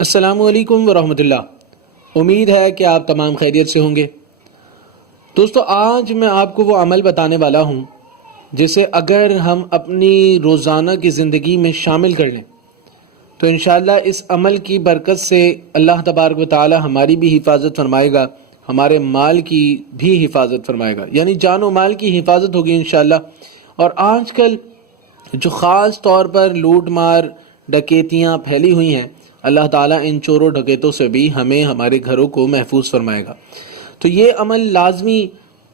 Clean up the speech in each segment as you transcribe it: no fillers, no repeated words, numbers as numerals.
السلام علیکم ورحمۃ اللہ۔ امید ہے کہ آپ تمام خیریت سے ہوں گے۔ دوستو، آج میں آپ کو وہ عمل بتانے والا ہوں جسے اگر ہم اپنی روزانہ کی زندگی میں شامل کر لیں تو انشاءاللہ اس عمل کی برکت سے اللہ تبارک و تعالی ہماری بھی حفاظت فرمائے گا، ہمارے مال کی بھی حفاظت فرمائے گا، یعنی جان و مال کی حفاظت ہوگی انشاءاللہ۔ اور آج کل جو خاص طور پر لوٹ مار ڈکیتیاں پھیلی ہوئی ہیں، اللہ تعالیٰ ان چوروں ڈکیتوں سے بھی ہمیں ہمارے گھروں کو محفوظ فرمائے گا۔ تو یہ عمل لازمی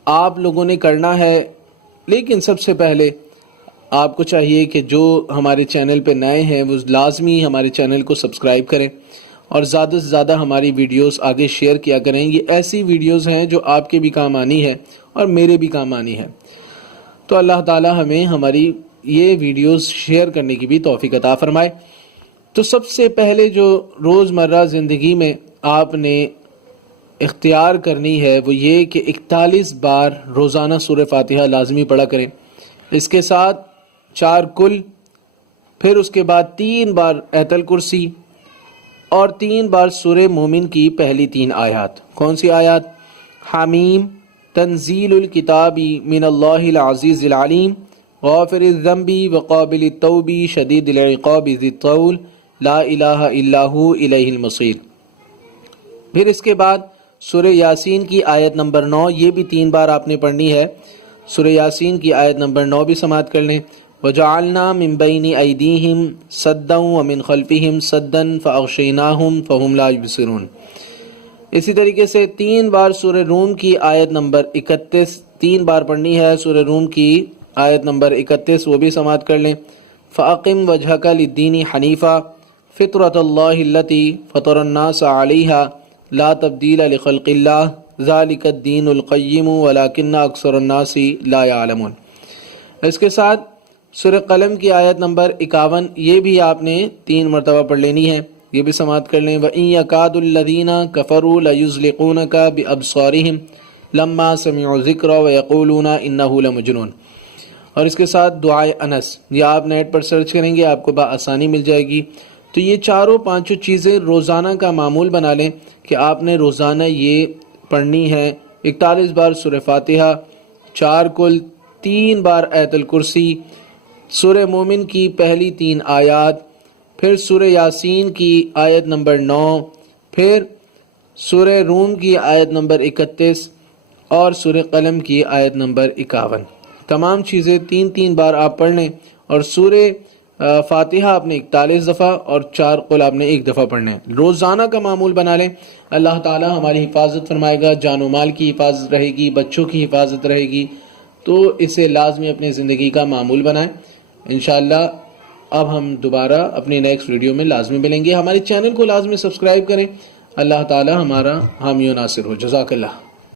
آپ لوگوں نے کرنا ہے، لیکن سب سے پہلے آپ کو چاہیے کہ جو ہمارے چینل پہ نئے ہیں وہ لازمی ہمارے چینل کو سبسکرائب کریں اور زیادہ سے زیادہ ہماری ویڈیوز آگے شیئر کیا کریں۔ یہ ایسی ویڈیوز ہیں جو آپ کے بھی کام آنی ہے اور میرے بھی کام آنی ہے، تو اللہ تعالی ہمیں ہماری یہ ویڈیوز شیئر کرنے کی بھی توفیق عطا فرمائے۔ تو سب سے پہلے جو روزمرہ زندگی میں آپ نے اختیار کرنی ہے وہ یہ کہ 41 بار روزانہ سورہ فاتحہ لازمی پڑھا کریں، اس کے ساتھ 4 کل، پھر اس کے بعد 3 بار آیت الکرسی اور 3 بار سورہ مومن کی پہلی 3 آیات۔ کون سی آیات؟ حامیم تنزیل الکتاب من اللہ العزیز العلیم غافر الذنب وقابل التوب شدید العقاب ذی الطول لا الہ الا ہو الیہ المصیر۔ پھر اس کے بعد سورہ یاسین کی آیت نمبر 9، یہ بھی 3 بار آپ نے پڑھنی ہے۔ سورہ یاسین کی آیت نمبر 9 بھی سماعت کر لیں۔ وَجَعَلْنَا مِن بَيْنِ أَيْدِيهِمْ سَدًّا وَمِنْ خَلْفِهِمْ سَدًّا فَأَغْشَيْنَاهُمْ فَهُمْ لَا يُبْصِرُونَ۔ اسی طریقے سے 3 بار سورہ روم کی آیت نمبر 31 3 بار پڑھنی ہے۔ سورہ روم کی آیت نمبر 31 وہ بھی سماعت کر لیں۔ فَأَقِمْ وَجْهَكَ لِلدِّينِ حَنِيفًا فطرۃ اللہ التی فطر الناس علیہا لا تبدیل لخلق اللہ ذالک الدین القیم ولکن اکثر الناس لا یعلمون۔ اس کے ساتھ سورہ قلم کی آیت نمبر 51 یہ بھی آپ نے 3 مرتبہ پڑھ لینی ہے، یہ بھی سماعت کر لیں۔ وَإِن يَكَادُ الَّذِينَ كَفَرُوا لَيُزْلِقُونَكَ بِأَبْصَارِهِمْ لَمَّا سَمِعُوا الذِّكْرَ وَيَقُولُونَ إِنَّهُ لَمَجْنُونٌ۔ اور اس کے ساتھ دعائے انس، یہ آپ نیٹ پر سرچ کریں گے آپ کو بآسانی مل جائے گی۔ تو یہ 4 چیزیں روزانہ کا معمول بنا لیں کہ آپ نے روزانہ یہ پڑھنی ہے۔ 41 بار سورہ فاتحہ، 4 کل، 3 بار آیت الکرسی، سورہ مومن کی پہلی 3 آیات، پھر سورہ یاسین کی آیت نمبر 9، پھر سورہ روم کی آیت نمبر 31 اور سورہ قلم کی آیت نمبر 51۔ تمام چیزیں 3 بار آپ پڑھ لیں، اور سورہ فاتحہ آپ نے 41 دفعہ اور 4 قل آپ نے 1 دفعہ پڑھنے ہیں۔ روزانہ کا معمول بنا لیں، اللہ تعالی ہماری حفاظت فرمائے گا، جان و مال کی حفاظت رہے گی، بچوں کی حفاظت رہے گی، تو اسے لازمی اپنی زندگی کا معمول بنائیں۔ انشاءاللہ اب ہم دوبارہ اپنی نیکسٹ ویڈیو میں لازمی ملیں گے۔ ہمارے چینل کو لازمی سبسکرائب کریں۔ اللہ تعالی ہمارا حامی و ناصر ہو۔ جزاک اللہ۔